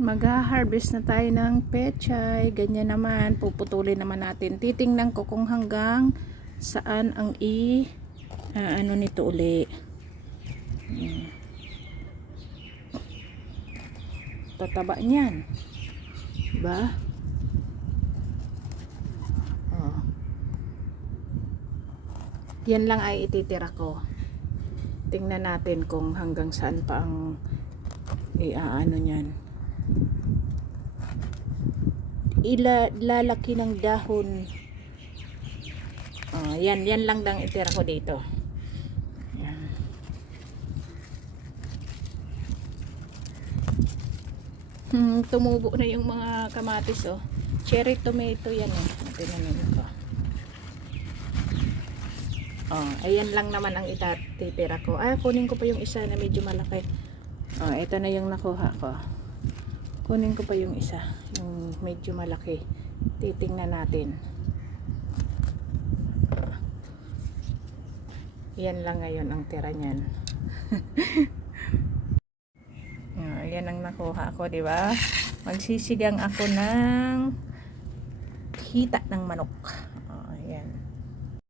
Mag-harvest na tayo ng pechay. Ganyan naman, puputulin naman natin. Titingnan ko kung hanggang saan ang ano nito uli. Tataba niyan. Diba? Oh. Yan lang ay ititira ko. Tingnan natin kung hanggang saan pa ang ano niyan. Ilalaki ng dahon. Yan lang itira ko dito. Yan. Tumubo na yung mga kamatis, oh. Cherry tomato yan, eh. Tingnan niyo ito. Ayan lang naman ang itatitira ko. Kunin ko pa yung isa na medyo malaki. Ito na yung nakuha ko. Kunin ko pa yung isa, yung medyo malaki. Titingnan natin. Yan lang ngayon ang tira niyan. Yan ang nakuha ko, di ba? Magsisigang ako ng hita ng manok.